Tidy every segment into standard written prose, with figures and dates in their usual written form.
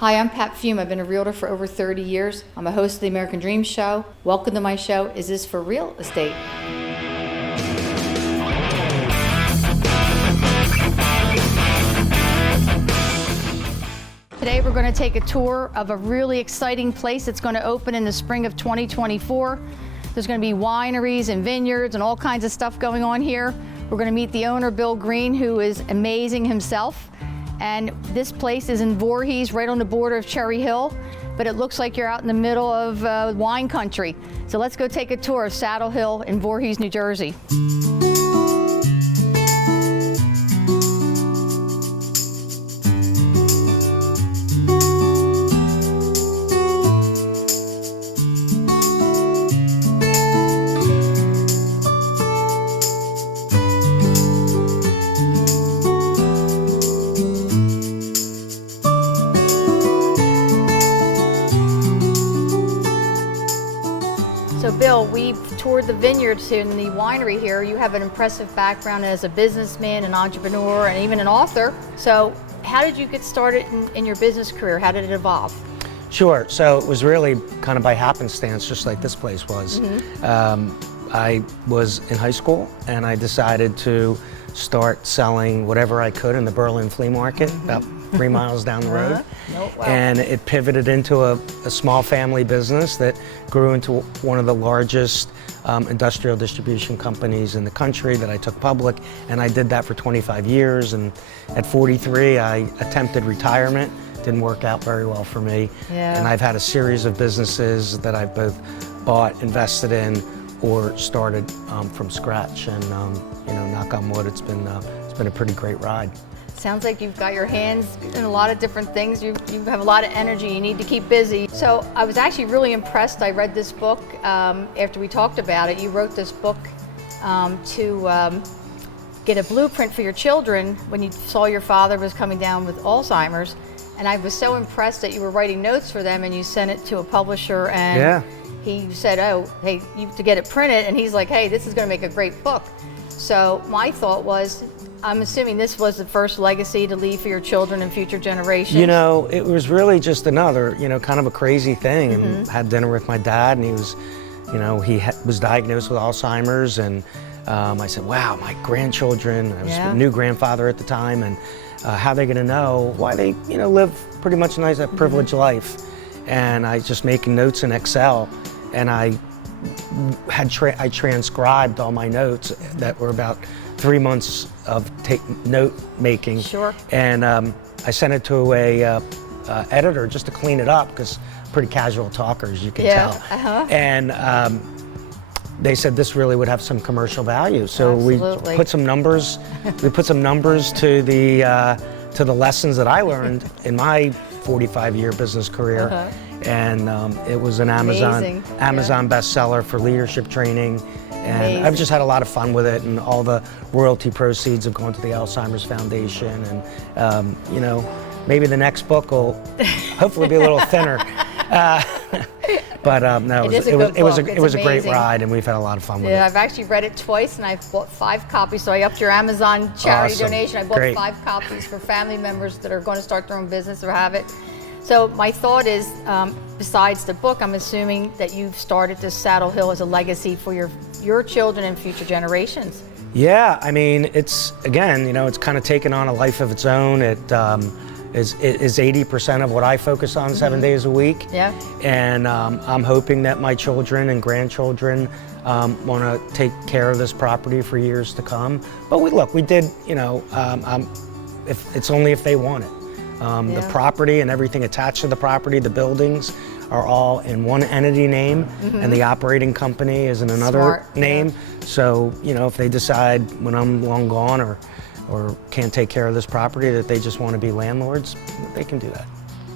Hi, I'm Pat Fiume. I've been a realtor for over 30 years. I'm a host of the American Dream Show. Welcome to my show, Is This for Real Estate? Today we're going to take a tour of a really exciting place that's going to open in the spring of 2024. There's going to be wineries and vineyards and all kinds of stuff going on here. We're going to meet the owner, Bill Green, who is amazing himself. And this place is in Voorhees, right on the border of Cherry Hill, but it looks like you're out in the middle of wine country. So let's go take a tour of Saddlehill in Voorhees, New Jersey. So Bill, we've toured the vineyards and the winery here. You have an impressive background as a businessman, an entrepreneur, and even an author. So how did you get started in your business career? How did it evolve? Sure, so it was really kind of by happenstance, just like this place was. I was in high school and I decided to start selling whatever I could in the Berlin flea market, about 3 miles down the road. Wow. And it pivoted into a small family business that grew into one of the largest industrial distribution companies in the country that I took public, and I did that for 25 years. And at 43, I attempted retirement. Didn't work out very well for me. Yeah. And I've had a series of businesses that I've both bought, invested in, or started from scratch. And you know, knock on wood, it's been a pretty great ride. Sounds like you've got your hands in a lot of different things. You have a lot of energy. You need to keep busy. So I was actually really impressed. I read this book after we talked about it. You wrote this book to get a blueprint for your children when you saw your father was coming down with Alzheimer's. And I was so impressed that you were writing notes for them and you sent it to a publisher, and he said, oh, hey, you have to get it printed. And he's like, hey, this is going to make a great book. So my thought was, I'm assuming this was the first legacy to leave for your children and future generations. You know, it was really just another, you know, kind of a crazy thing. And had dinner with my dad, and he was, you know, was diagnosed with Alzheimer's, and I said, wow, my grandchildren, I was a new grandfather at the time, and how are they gonna know why they, you know, live pretty much a nice, privileged life? And I just making notes in Excel, and I transcribed all my notes that were about 3 months of note making. Sure. And I sent it to a editor just to clean it up, because pretty casual talkers, you can tell. And they said this really would have some commercial value. So we put some numbers. We put some numbers to the lessons that I learned in my 45-year business career. And it was an Amazon bestseller for leadership training. And I've just had a lot of fun with it, and all the royalty proceeds have gone to the Alzheimer's Foundation. And you know, maybe the next book will hopefully be a little thinner. But no, it was a great ride, and we've had a lot of fun with it. Yeah, I've actually read it twice, and I've bought 5 copies. So I upped your Amazon charity donation. I bought 5 copies for family members that are going to start their own business or have it. So my thought is, besides the book, I'm assuming that you've started this Saddlehill as a legacy for your children and future generations. Yeah, I mean, it's, again, you know, it's kind of taken on a life of its own. It is 80% of what I focus on 7 days a week. Yeah. And I'm hoping that my children and grandchildren want to take care of this property for years to come. But we did, you know, it's only if they want it. The property and everything attached to the property, the buildings, are all in one entity name, and the operating company is in another name. So, you know, if they decide when I'm long gone or can't take care of this property that they just want to be landlords, they can do that.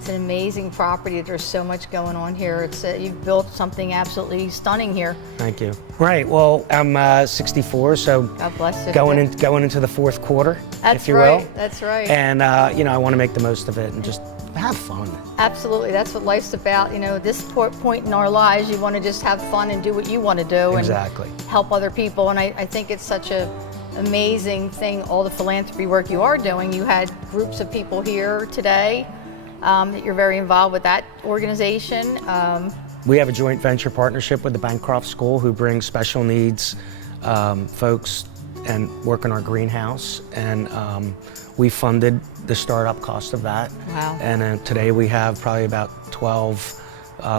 It's an amazing property. There's so much going on here. It's you've built something absolutely stunning here. Thank you. Right. Well, I'm 64, so God bless you. Going into the 4th quarter, if you will. That's right. And you know, I want to make the most of it and just have fun. Absolutely. That's what life's about. You know, this point in our lives, you want to just have fun and do what you want to do. Exactly. And help other people. And I think it's such a amazing thing, all the philanthropy work you are doing. You had groups of people here today that you're very involved with that organization. We have a joint venture partnership with the Bancroft School, who brings special needs folks and work in our greenhouse, and we funded the startup cost of that. Wow. And today we have probably about 12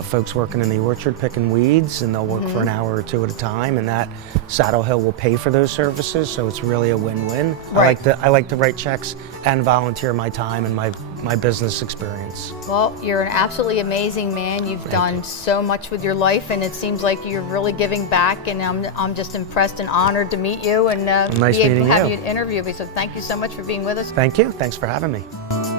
folks working in the orchard picking weeds, and they'll work for an hour or two at a time, and that Saddlehill will pay for those services, so it's really a win-win. Right. I like to write checks and volunteer my time and my business experience. Well, you're an absolutely amazing man. You've done so much with your life, and it seems like you're really giving back, and I'm just impressed and honored to meet you and Nice be able to meeting have you. you interview me. So thank you so much for being with us. Thank you. Thanks for having me.